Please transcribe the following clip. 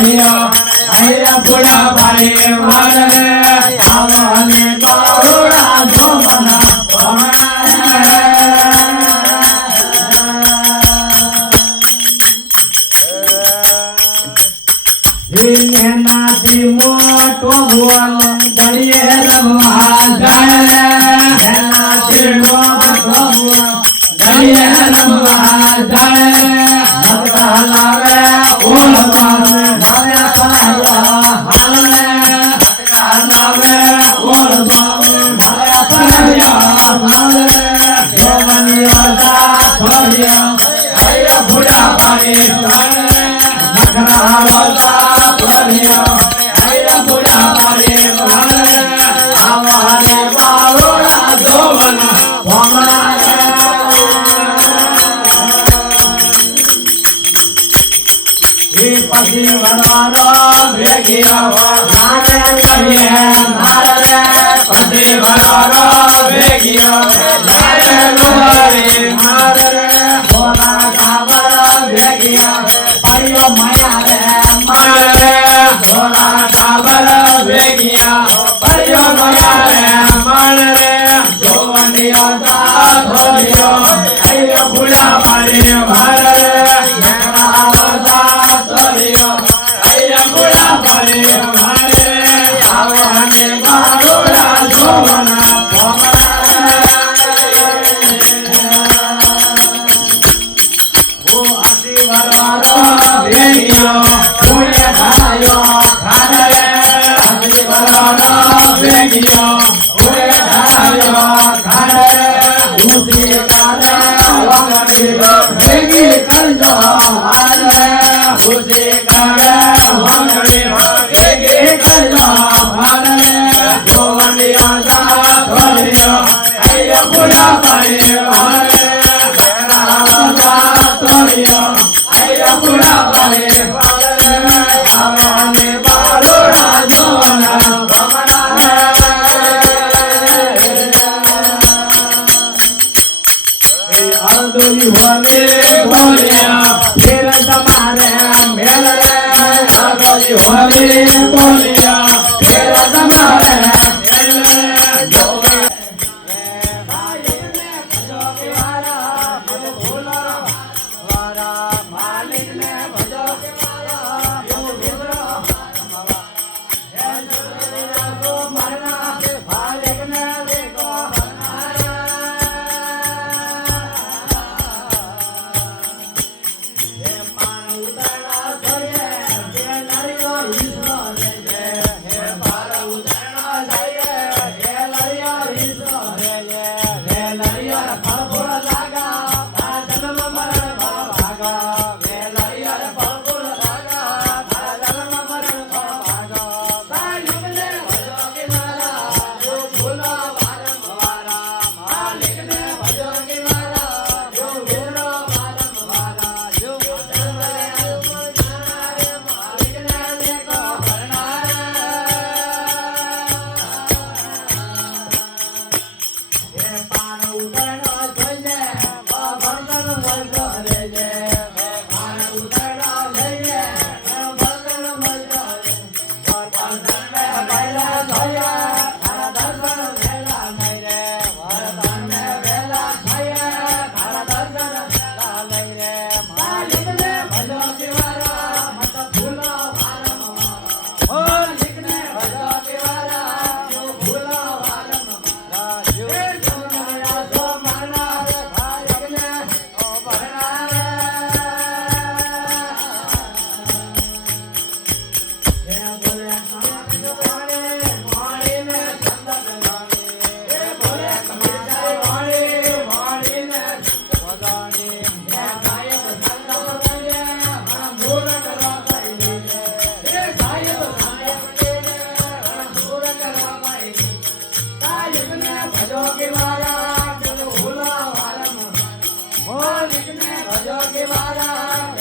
ધોળિયો અહીંયા ભૂલા પાડી વાળે આવને બારોડા જોમના એનાથી મોટો ભુવન દળીએ રમવા જાય એનાથી મોટો ભુવન દળીએ રમવા જાય ભક્ત લાવે ઓળખા નયા પાયા હાલે ભક્ત લાવે ઓળખા નયા પાયા હાલે જોવનિયો તા ધોળિયો અહીંયા ભૂલા પાડી વાળે નખરા વાળા ધોળિયો અહીંયા ભૂલા પાડી વાળે આવાને બારોડા જોવના ભમણા પછી વરવાનો ભેગી નારે કહીએ નારે પછી વરવાનો ભેગી નારે લોરી નારે ભોલા કાબર ભેગી પાયો માયા રે મારે ભોલા કાબર ભેગી પાયો માયા રે મારે જોવનિયો તા ધોળિયો અહીંયા ભૂલા પાડી વાળે ભજો કે મારા